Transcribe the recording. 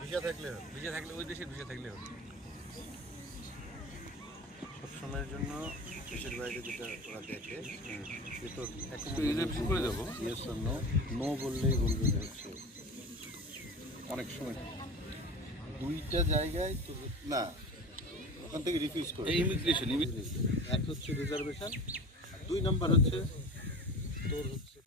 Visa থাকলে visa থাকলে ওই দেশের ভিসা থাকলে সব সময়ের জন্য দেশের বাইরে যেটা ওরা দেখে তোর রিজার্ভেশন করে দেবো। ইয়েস নো নো বললেই বলবে হচ্ছে অনেক সময়। দুইটা জায়গায় তো না ওখান থেকে রিফিউজ করে ইমিগ্রেশন এক হচ্ছে রিজার্ভেশন দুই নাম্বার হচ্ছে তোর হচ্ছে